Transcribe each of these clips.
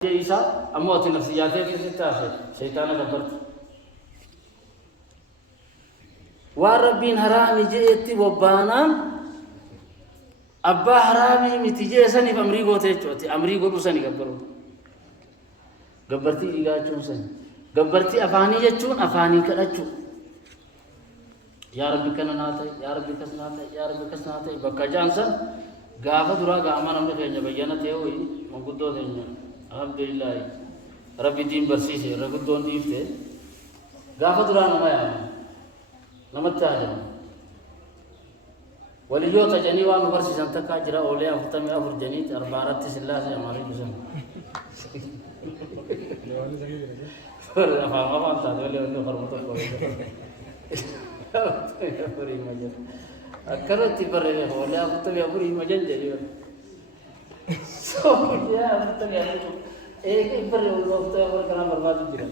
إيسا أموات نفسيات في ستة شيطان كبرت والربين حرامي جئتي وبانا أبا حرامي متجي سني بأمريكا تيجوتي أمريكا بسني كبروا كبرتي إيجاتون سني كبرتي أفاني جتون أفاني كرتشو يا ربي كنا ناتي يا ربي كسنا ناتي يا ربي كسنا ناتي بكجانسا غافة درا غامان أمي خيجا بيجانا تيوي مقدو تيجا الحمد لله ربي دين برسيسه ربي دون ديفته غافة درا نما يا نما تاجا وليو تجني وان برسيسان تكاجرا أولياء فتمي أفر جنيت أربعة سلاسة أماري جسم أفهم أفهم تادو ليه إنه خرمتو أفري مجد أكرت تبرر هو لا فتمي أفري مجد جريء يا فتمي أفري एक एक पर लोग तो और करना बर्बाद हो गया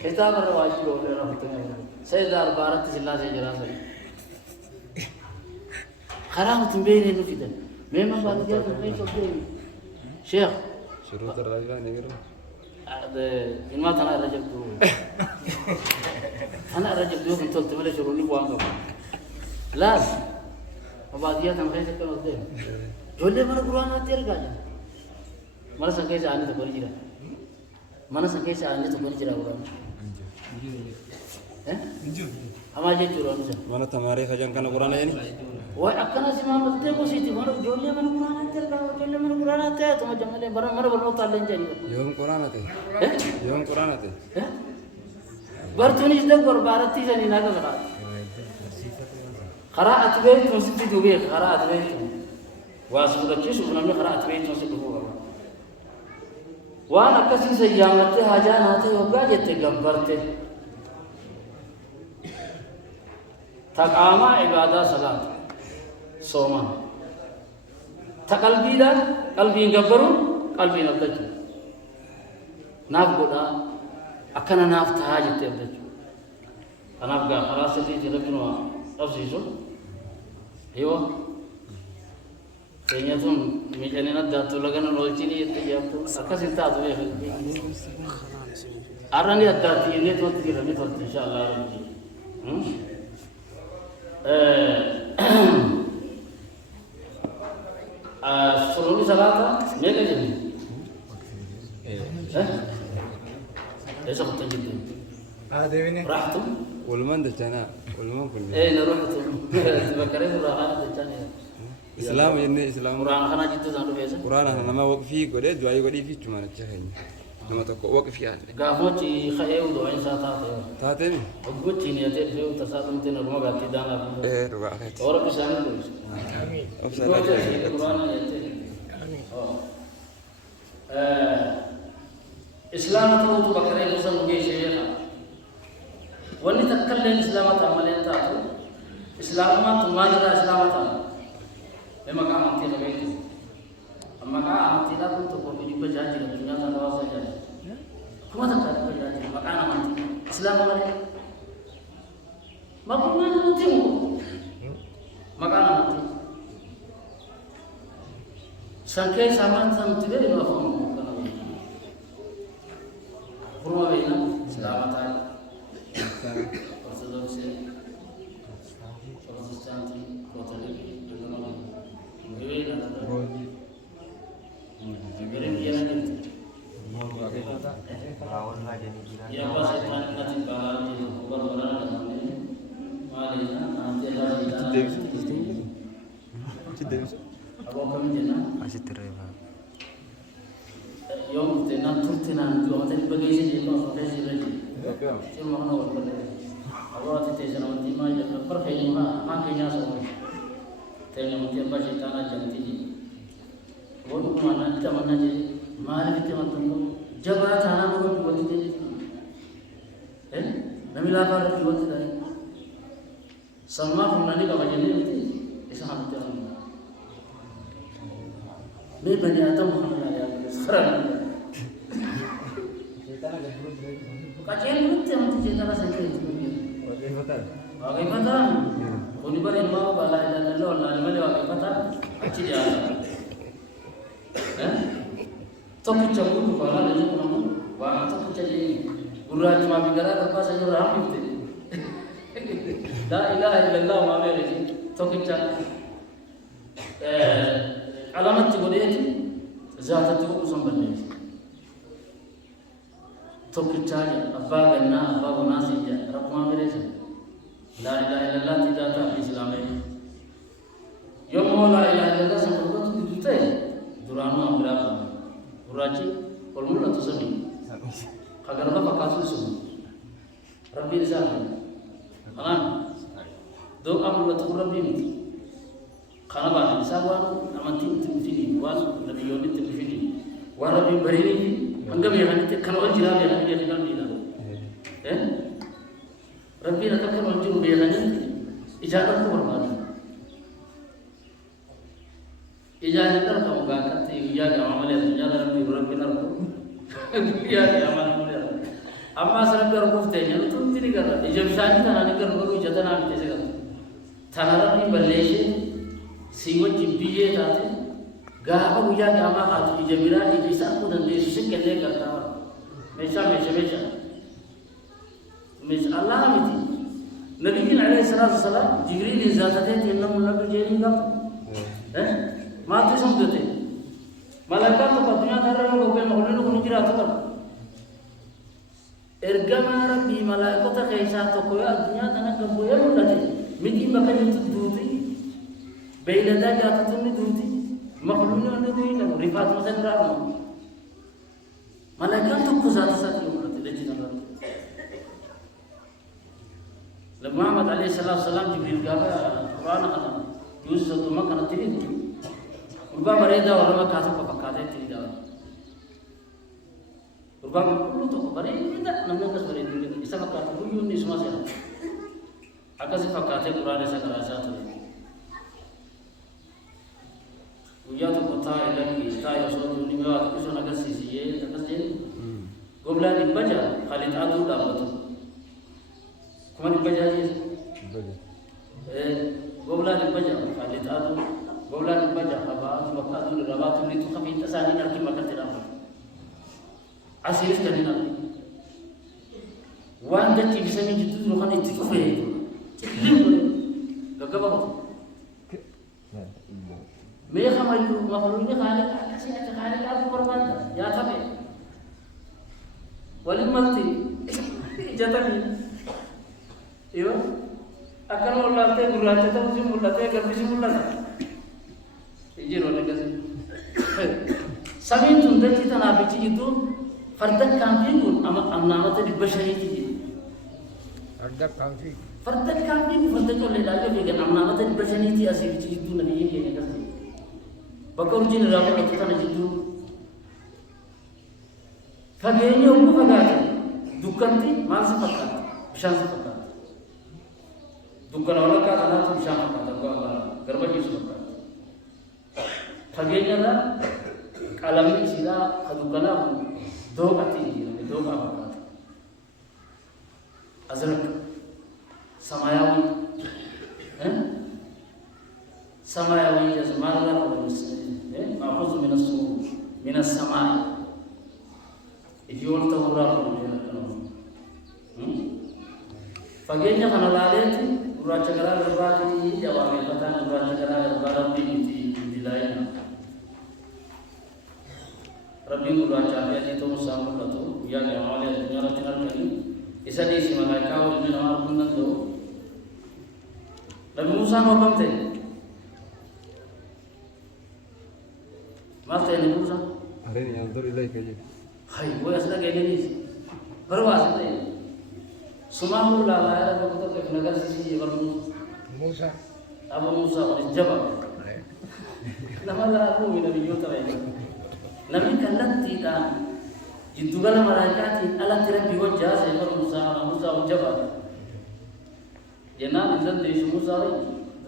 किताब रवाज लोग ले रहा होते हैं सैदार भारत जिला से जरा से खराब तुम बेरे नु किधर मैं बात किया तो नहीं तो शेख शुरू कर रहा नहीं करो अरे इनवा थाना रजब दो انا رجب دو كنت قلت مالي شروني بوانغ لا وبعديها كان خير كانوا قدام جولي من القران هترجع mana sangkai sa ani to kori jira mana sangkai sa ani to kori jira bukan ama je juro nusa mana tamare khajan kana Quran ini wah akana si Muhammad te ko siti mana jolle mana Quran ate ka jolle mana Quran ate to ma jamale bara mana bano talen jani yom Quran ate bar tunis de gor barati jani naga gara qira'at bayt to siti do be qira'at bayt wasu da kisu kuna mi qira'at bayt to siti do وانا كسي سيامتي حاجاناتي وقا جت غبرتي تقاما عباده صلاه صوما تقلبي دا قلبي غبرو قلبي نبدج ناف غدا اكنا ناف تاجت يبدج انا بقى خلاص تيجي ربنا افسيسو ايوه kayaknya tuh misalnya nanti datu lagi nol cini itu ya tuh akan cinta tuh ya arah ni ada ini tuh tiga ini tuh insyaallah sebelum salat mereka jadi besok kita jadi dewi nih rahtum ulman deh cina ulman pun naruh tuh sebagai rahan deh cina Islam ini Islam Quran kana jitu zandu biasa Quran nama waqfi gode duai gode fi cuma cahaya nama to waqfi ada gafo ci khayu do insa ta ni oguti ni ate feu tasadum tena ruma gati dana ruga khat ora bisan do amin Quran ate amin Islam tu bakare musan muge sheikha wani takkallen Islam ta amalen ta Islam ma tumajira Islam ta memang amat tidak begitu. Maka amat tidak pun tu kau beri berjanji dan ternyata doa saja. Cuma tak ada berjanji. Maka amat Islam mana? Maka mana nanti mu? Maka amat. Sangkai sama tidak di bawah kamu. Rumah bina selamatan. Ortodoksi, Protestanti, Katolik. Sama penani kalau jadi itu, isa hamil orang. Ini banyak atau Muhammad ya sekarang. Kajian itu yang cerita saja itu. Bagaimana? Kau ni mau balai dan lalu, lalu mana bagaimana? Kecil ya. Tokkicha guutuu faalaa leenjii kun ammoo waan tokkicha jedhee gurraachumaa fi garaa darbaa isa jirra hambifte. Laa ilaaha illallah maa beekti tokkicha qalamatti godheeti zaatatti qoqqosan balleessi. Tokkichaa jedha abbaa gannaa abbaa bonaasii jedha rakkumaa bereessa. Laa ilaaha illallah tijaataa fi islaamee. Yommuu laa ilaaha illallah san gurguratu gidduu ta'e duraanuu ambiraa qaba. Gurraachi ol mul'atu samii. Kagarba fakkaatu sun rabbiin isaa kanaan dooqa mul'atu kun rabbii miti. Kana baadhi isaa waan amantiin itti dhufini waan nabiyyoonni itti dhufini waan rabbiin bareedini hanga beekanitti kan wal jiraa beekanii jedhanii qalbiidha. Rabbiin akka kan wal jiru beekanii ijaan akka barbaada. Ijaan hin argamu gaakatti guyyaa gaamaa malee addunyaa rabbii rabbiin argamu. Guyyaa gaamaa malee argamu. Amma as rabbi arguuf ta'e nyaatu nuti ni garra. Ija bishaanii tanaan ni gargaaru ija tanaan ni teesse garra. Tana rabbii balleessee si wajjin biyyee taate gaafa guyyaa gaamaa haatu ija biraa ija isaa akkuu dandeessu si kellee gartaa meeshaa Allah miti. Nabiyyiin alayhi salaatu wasalaam Jibriiliin zaatateetti inni mul'atu jeeniin gaafa. Maaltu isa mudate? Malaayikaan tokko addunyaa irra yoo goggee maqullinni kun jiraatu qaba. Ergamaa rabbii malaayikota keessaa tokko yoo addunyaa kana gabbu'ee mul'ate mitiin bakka jirtu duuti beeyladaa jaatatu inni duuti maqullinni wanni duuti qabu rifaatuma isa biraa qabu. Malaayikaan tokko zaata isaatti yoo mul'ate dachii namarra. Muhammad alayhi salaatu wasalaam Jibriil gaafa quraana kana yuusi soddoma kanatti ni Urbaan bareedaa warra bakkaa tokko fakkaatee itti hidhamu. Urbaan qulqulluu tokko bareedaa namni akkas bareedu isa fakkaatu guyyuun ni isuma seera. Akkasi fakkaatee quraana isa garaasaa ture. Guyyaa tokko taa'e lakkii taa'e osoo duuni maa osoo agarsiisee akkas jedhe goblaan dhibba ja'a qalixaatuu dhaabbatu. Kuma dhibba ja'a jechuudha. Goblaan dhibba ja'a qalixaatuu. Goblaan baca apa waktu itu rawat itu kami tasani nak makan tidak. Asyik sekali nak. Wanda ci bisa mi jitu lo kan itu kufre. Gagah apa? Mereka malu makhluknya kali kasih aja kali aku berbanda. Ya tapi. Wali malti. Jatah ni. Iyo. Akan mulate gurate tu mesti mulate mesti mulate. Ijiro negasi. Samin tun dati tanabici itu fardak kampingun amnamata di bashari itu. Fardak kamping fardak tu lelaki juga amnamata di bashari itu asal itu nabi ini negasi. Bakal ujian ramu itu kan itu. Kagenya umbu kagak. Dukanti masih pakat, bisa pakat. Dukan orang kagak tu bisa pakat. Gua gerba jisu pakat. Kagenya lah kalam ini sila kadukana dua kati dua apa azrak samayawi samayawi ya semarlah pada musim ma'khuz minas samai idiol tawra Kagenya kana laleti uracha gara berbagi jawab petang uracha gara berbagi di lain Rabbi uracha dia itu sama katu ya awalnya nyala tinggal kali isa di si malaika wal min amar kunnan do Nabi Musa ngomong teh Mas Nabi Musa hari ini yang ilaika je hai gua asla gini nih berwas teh Sumahu la ada betul ke negara sisi Musa Abu Musa oleh Jabal nama lah aku Nabi Yusuf ini Nabi kan tidak juga malaikat Allah tidak diwajah saya Musa Jabal jana dan desu Musa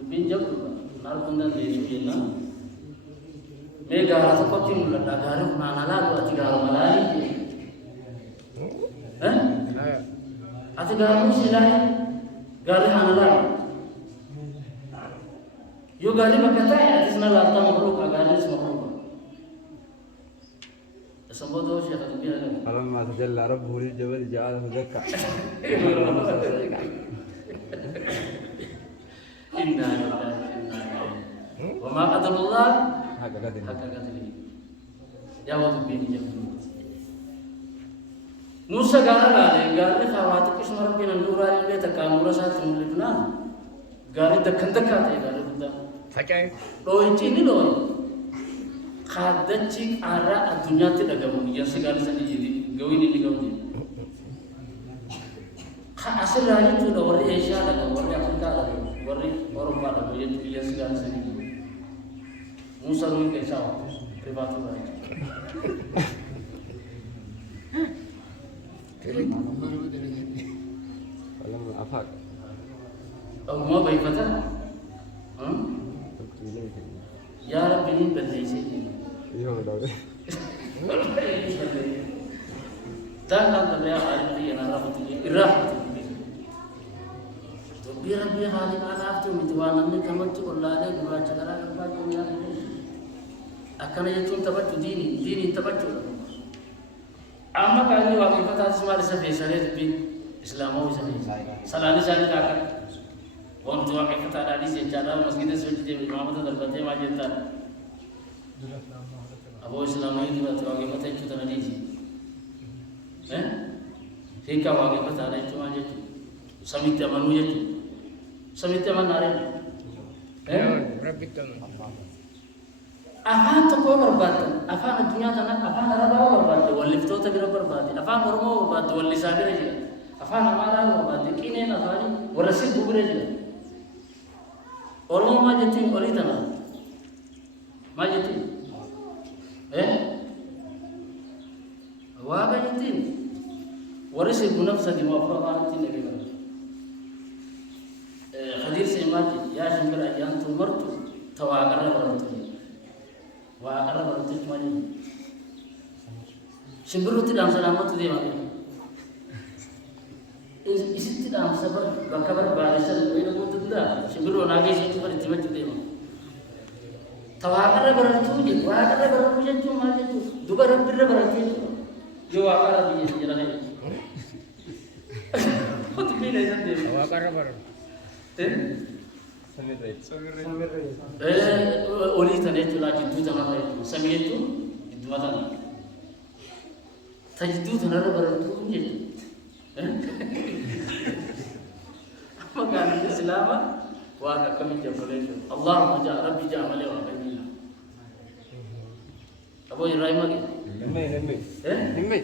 bin Jabal narkun dan desu jana mega rasa kotim la dagaru manala do tiga malai ati garu silai gari hanala yo gari makata ya tisna lata makhluk agari makhluk أصبحوا شيخ البيئة فلما تجلى ربه للجبل جعله دكا إنا لله وإنا إليه وما قدر الله حق قدر حق قدره يا ولد بين جنبه موسى قال لي خواتك اسم ربنا النور على البيت كان نور سات من لبنان قال دكن دكاتي قال Facai. لو يجيني لو خادتشي أرى الدنيا تدعمون يسقال سني جدي قويني اللي قوي خاصة راجع تود وري إيشيا لك وري أفريقيا لك وري أوروبا لك يسقال سني موسى روي كيسا privatu راجع فلما أفاق أو ما بيفتح يا رب إن بليسي يوم داود تانا تبيا خالي أنا رحمتي الرحمة تبي ربي خالي أنا أفتح متوانا من كمتي ولا عليه دوا شكرا ربنا كويا أكنا يجون تبتو ديني تبتو أما كاني واقفة تسمع لسه سرير بين إسلامه وسرير سلاني سالي كاكر وانت واقفة على دي سجادة مسجد سوتي إمامة دربته ما جنتا أبو إسلام ini waktu واقفة itu tanah di sini Hingga واقفة على itu aja tu Samitya manusia tu Samitya mana ada Rabbit kan. Afaan tokko barbaaddan afaan addunyaa tanaa afaan arabaa barbaadde walliftoota bira barbaadde afaan oromoo barbaadde wallisaa bira jira afaan amaaraa barbaadde qineen afaanii warra sirbu bira jira oromoo maal jettiin olii tanaa maal jettiin waaqa jettiin warri sirbu nafsati moofra afaanittiin dhageeffatu Khadir Semaji yaa shimbira ayyaantu martu tawaaqarra baramtu waaqarra baramtu mali shimbirutti dhaamsa dhaamatu deema isitti dhaamsa bakka barbaadesa wayna gootu dura shimbiroo naageessitti baritti machu deema tawaaqarra baramtu jedhu waaqarra baramtu jechuun maal jechuudha duba rabbirra baramtu jechuudha yoo waaqarra biyya jedhanii Kau bina isan deema Tawakkal rabar. Oli tanah itu lagi jitu tanah itu, sami itu jitu tanah. Jitu tanah rabar itu jitu. Maka nanti selama wah kami jawab itu. Allahumma ja Rabbi ja amali wa bainina. Abu Ibrahim lagi. Nimai.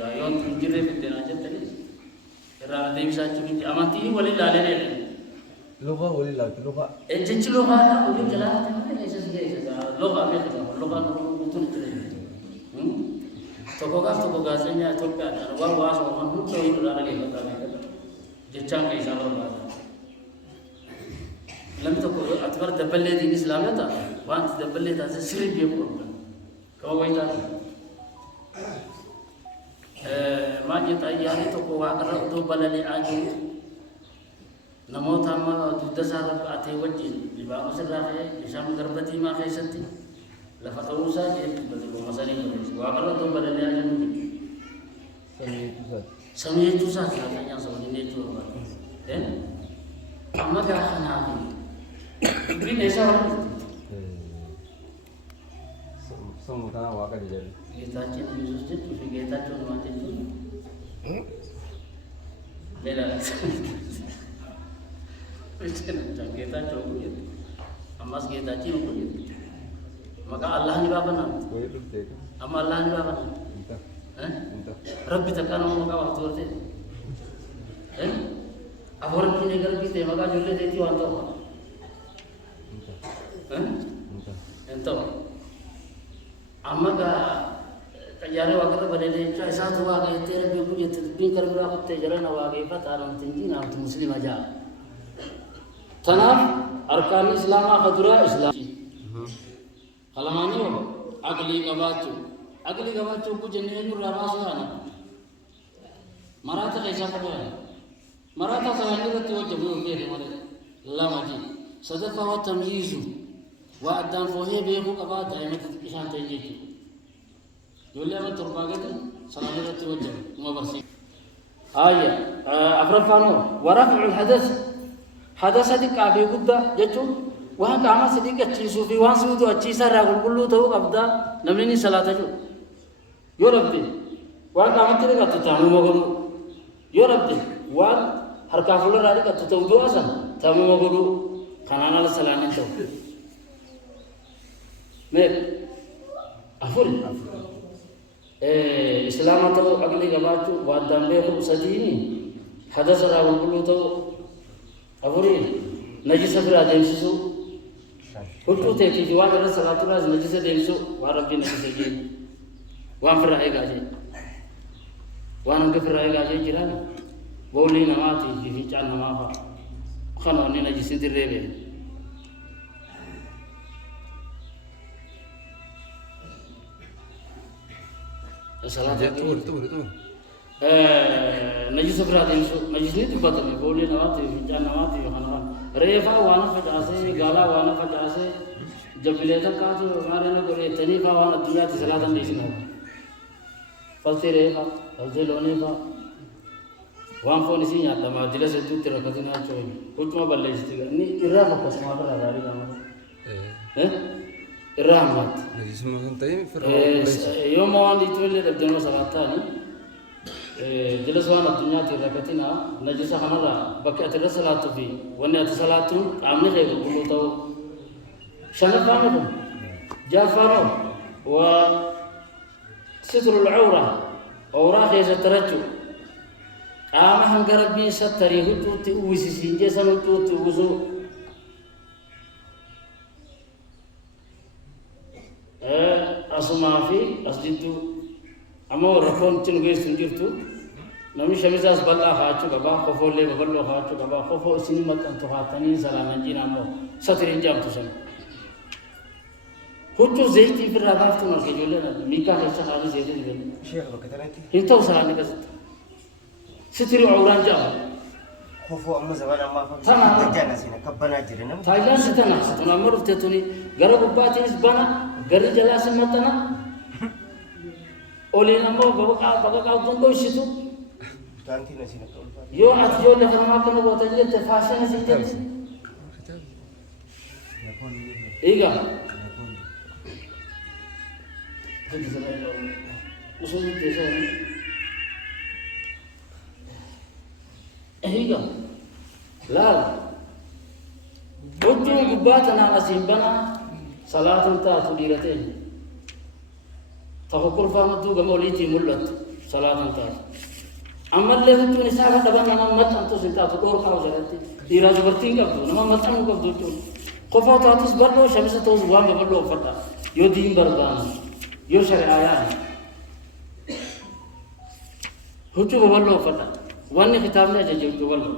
Gayon tunjire fitna aja tadi. Kerana dia bisa cumi amati wali lalene. Lupa boleh lah, lupa. Jadi lupa na, ujung jalan macam mana? Saya lupa apa itu? Lupa betul itu. Toko gasnya toko ada. Wah wah semua orang tu itu dah lagi betul betul. Jecang ke sana orang. Lalu toko atbar double di Islam itu, once double itu ada seri dia pun. Kau itu. Macam tadi hari toko wakar tu balai aja. Namo thamma dudda sarab ate wajjin di baamu sirrafe isham garbati ma khaysati la fatawusa ke badu masali ko wa qala to badal ya janu sami itu sa katanya sama ini itu amma ga khana bi ne sa Semua tanah wakar jadi. kita cin Yesus itu kita cuma mati itu bela kita coba gitu, amas kita cium gitu, maka Allah ni bapa nam, ama Allah ni bapa nam, Rabbi takkan mau maka waktu itu, orang kini kerja kita maka jual itu wanto, ento, ama ka kajari waktu berdiri saya satu waktu itu lebih punya bingkar berapa jalan waktu itu taruh tinggi nam tu Muslim aja. Tanam arkan Islam akadura Islam. Kalau mana agli kabacu ku jenis itu ramasukan. Marata kaisa kabar. Marata sahani itu jamu ke mana? Lamaji. Sadafa wa tamyizu. Wa adam fohe beku kabat ayat isan tayyidu. جولي أما ترباقتي سلام الله توجه ما برسي آية أفرفانو ورفع الحدث حدث هذه كافي قدة جتو وهم كاما صديق أتشيسو في وان سودو أتشيسا راقل كله تو أبدا نمني صلاة جو يو ربي وان كاما تلقى تتامو مغلو يو ربي وان هركا فلو رالي تتودو أسان تامو مغلو خنانا لسلامين تو مير أفوري إسلام تو أقلي قباتو وادام بيخو سديني حدث راقل كله تو أفوري نجس فرا ديمسو كنتو تيجي جوان على صلاة الله نجس ديمسو واربي نجس جي وان فرا هاي جاجي وان كفر هاي جاجي جيران بولي نماتي في جان نمافا خنوني نجس تريبه الصلاة تور نجس فرا ديمسو نجس ني تبطل بولي نماتي في جان نماتي خنون ريفا وانا فجاسه غالا وانا فجاسه जब लेता कहाँ तो हमारे में कोई तनी का वाला दुनिया की सलाह नहीं सुना फलते रहेगा फलते लोने का वहाँ फोन इसी यहाँ तमाम जिले से दूध तेरा कभी ना चोई कुछ में बल्ले इसी का नहीं इराक को समाप्त कर रहा है हैं इराक मत نجس ما كان طيب يوم ما عندي تقول لي بدنا سبعة تاني جلس وانا الدنيا تيرا كتينا نجس خمرة بكأت الرسالة في وانا الرسالة عامل غير كله تو شنفانهم جافانهم وستر العورة أوراق يسترجو قام هنقربي ستري هتوتي ويسيسين جسن هتوتي وزو أسمع في أسجدو أما ورقون تنوي سنجرتو نمي شميزاس بلا خاچو بابا خوفو لي ببلو خاچو بابا خوفو سينما تنتو خاتني سلام جينا مو سترين جام تسن هجو زيتي في الرغاف تنور كجولنا ميكا خيشا خالي زيتي دي شيخ بكترتي انتو سلامي كست ستري عوران جام خوفو أما زمان أما تمام. تجانا سينا كبنا جرنا تايلان ستنا ستنا مرة فتتوني غرب باتينس بنا غري جلاس متنا أولين أمو بقى دونغو يشتو كانتي نسينا كل يو أتجو لفرما كنا بوتجي تفاشن سيتنس إيجا usul desa ini إيجا لا وجو قباتنا نسيبنا صلاة تاتو ديرتين تفكر فهمتو قموليتي ملت صلاة تاتو أما اللي هو نساء دبنا نمت أنتو سنتاتو دور كاو جلتي ديرا زبرتين قبضو نمت أنو قبضو قفا تاتوس برلو شمس توس وام برلو فتا يو دين بردان يو شرعيان هجو برلو فتا واني خطابنا جاجو برلو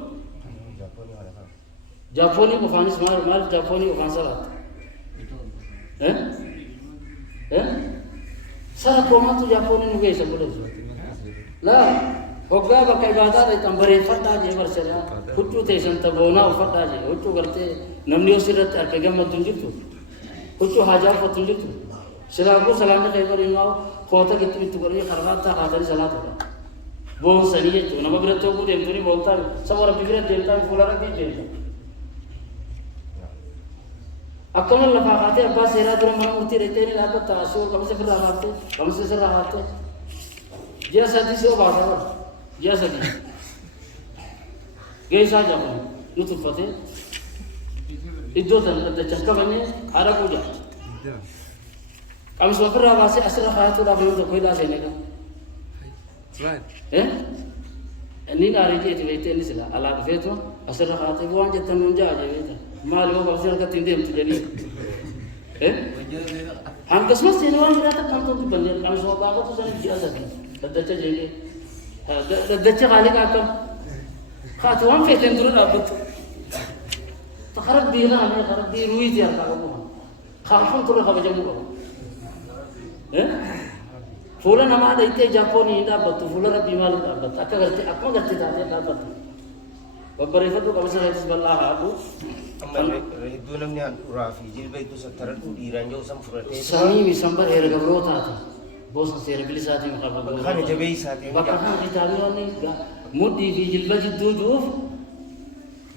جابوني وفانس مال جابوني وفانسرات سارا قوماتو جابوني نوغي سبولو لا هوغا بكا عبادات تنبري فتا جي ورسلا هجو تيسن تبونا وفتا جي هجو غرتي نمنيو سيرت أكيد ما تنجتو هجو حاجات فتنجتو سلامو سلامي خيبر إنه خوتا كتبي تقولي خربات تا خاطري سلام تقول بون سنيه جو نما برتو کو دیم تونی بولتا سوار بگره دیتا فولارا دی دیتا أكمل لفاقاتي أبا سيرا دور من مرتي رتين لا تتاسو كم سے فراغاتے كم سے سراغاتے جیا سدی سے باشا جیا سدی گیسا جاپن نطفته إدو تن تجسكا بني هارا پوجا كم سے فراغاتے أسرا خاتو لا بيو تو کوئی لا سينے کا نين أريجي تبيتي نسلا على بفيتو أسرا خاتو بوان جتن منجا جبيتا ما لو بفسر كتندم تجلي هم قسمة سينوان جراتا كم تو تبلي كم سو باغو تو سن جيا سكين ددچا جيلي ددچا خالي كم خاتوان فيتن درو رابط تخرج بيرا أنا خرج بير روي تيار كاغو خافون ترو خبجمو فولا نما دايته جابوني دا بتو فولا ربي مال دا بت اكا غرتي اكو غرتي دا دا بت وبريفتو كم سه حديث بالله ابو أما هدو نمني عن رافي جيل بيتو سترت وديران جو سم فرته سامي مسمبر هير غبرو تا بوسا سير بلساتي مقابل خانة جبي ساتي بكر خان كتابيوني مدي في جلبة الدوجوف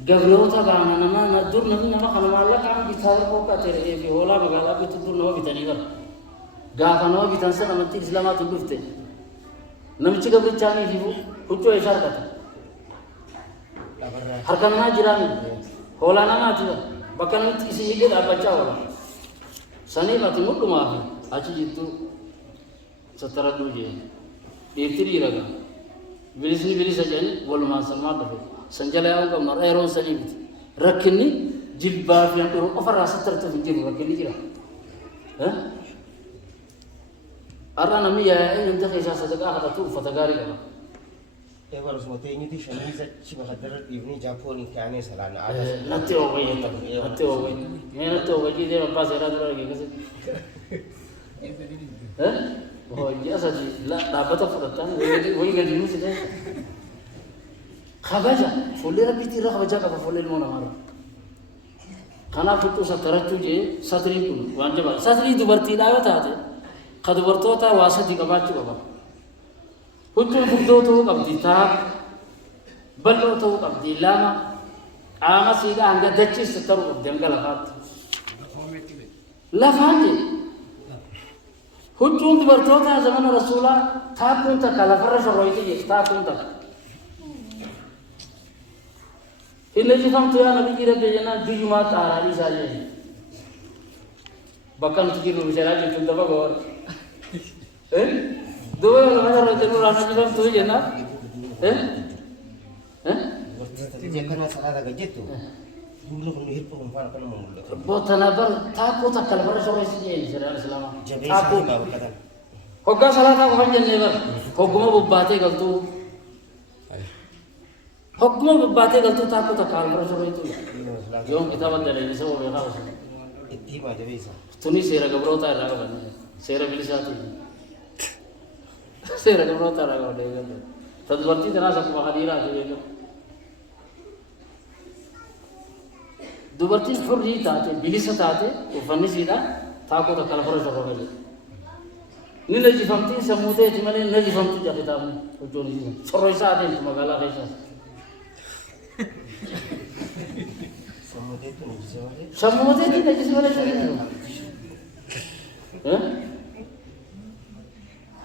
قبلوتا بانا نما ندور نما خنا مالك عم بيتار فوق ترى في ولا بقالا بتدور نما بيتاني غير غافا نما بيتانسا نما تي اسلامات دفته نمشي قبل تشاني فيفو كوتو اشار كتا harkamna jirani holana ngati bakkan isi hige da baca wala sani mati muddu maafi achi jittu satara duje itiri raga bilisni bilisa jani wal ma salma dafe sanjala yaw kam mar ero salim rakni jilba fi andu ofara satarta fi jiru rakni jira ha arra nami ya inda khisha sadaka hadatu fatagari kama Ewa semua ini tuh shamiza cuma kadar ini Japon kayaknya salahnya ada. Nanti oke ya tak, nanti oke. Ini nanti oke jadi apa sih ada lagi kasih. Oh iya saja, lah dapat apa datang? Woi gak jenuh sih deh. Khabaja, folder biti rah khabaja kapa folder mau namar. Karena foto satara tuje satri pun, wajib. Satri itu bertidak ada. Kado bertota wasa tiga baca kapa. Hujan fuddo tu kabdi tak, ballo tu kabdi lama, ama sida anga dachi setaru kabdi anga lafat. Lafat. Hujan tu bertota zaman Rasulullah tak pun tak kalafar soroi tu tak pun tak. Ini jika tu ya Nabi kira bejana Jumat hari saja. Bahkan fikir bicara je tu bagor. Dua orang ada tenur anak bilang tu je na, Dia kena salah lagi gitu. Dulu kena hidup perempuan kena mengulur. Botan abang takut tak kalau orang sorry sih jadi selama. Jadi Takut. sama berkata. Hoga salah tak orang jenis lebar. Hogma berbate kalau tu. Hogma berbate kalau tu takut tak kalau orang sorry itu. Jom kita bandar ini semua mereka usah. Itu mah jadi bisa. Tuni sera gabrota raga bani. Sera bilisati. Sera gabrota raga bani. Tadwarti tanah sakwa hadira jadi. दुबर्ती फुर्री ताते बिलिसा ताते वो फन्नी सीधा ताको तो कल फरोश हो गए नीले जिफमती समुद्र इतने नीले जिफमती जाते तापने वो जो नहीं फरोश आते हैं मगाला कैसा समुद्र itu nih sebenarnya. समुद्र इतने जिसमें चले हैं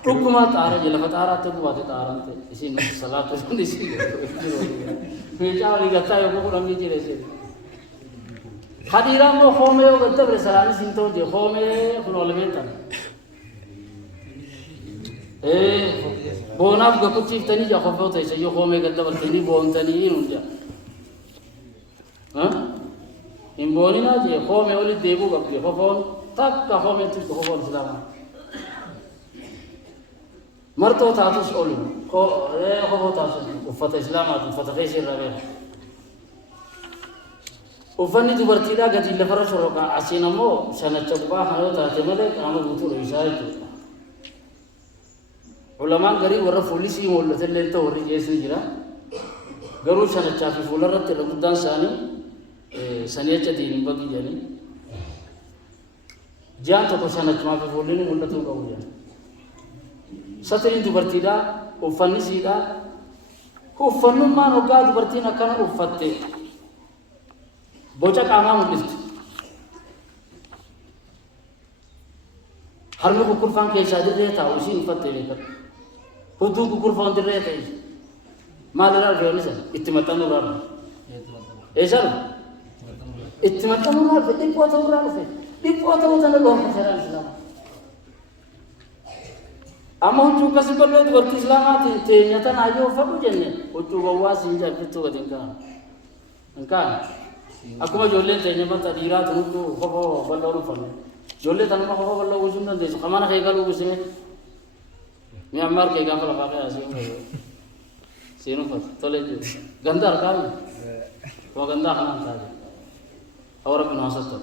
हुक्मा तारे जलवा तारा तो बात तारा ते इसी में सलाह तो इसी बेचा वाली गत्ता है वो रंगी जी रहे Hadiran mo home o gata bersalani sinto je home kunolementan. Bonaf ga kuchi tani ja home to isa yo home gata bertani bon tani inunja. Ha? Imboni na je home oli debu gapke home tak ka home tu ko home salama. Marto tatus oli. Ho tatus ufata islamat ufata khaysir rabe. Ufani tu bertida gati lefara soroka asinamo sana coba halo tatemale kamu butuh risai itu. Ulama gari warna polisi mula terlenta ori jesi jira. Garu sana cafi fulara terbudan sani sani aja di ini bagi jani. Jangan toko sana cuma cafi fulini mula tu kau jani. Satrin tu bertida ufani sida. Ufanu man oga tu bertina kana ufatte. Bocah kama mungkin. Harus kukur fang kaisa dia tahu sih ufat terlekat. Hudu kukur fang terlekat itu. Malah ada ni sah. Istimewa nurar. Esar. Istimewa nurar. Ini kuat nurar sih. Ini kuat nurar loh masyarakat Islam. Amal tu kasih kalau itu berarti selamat. Ternyata najo faku jenis. Hudu bawa sinjak itu kadang-kadang. Engkau. Aku mah jolle tanya mata dira tu kau balau faham. Jolle tanpa kau balau usun dan desu. Kamana kayak kalau usime. Myanmar kayak apa lah pakai asyik. Sino fat. Toleh je. Gandar kan? Kau gandar kan saja. Orang pun asal tu.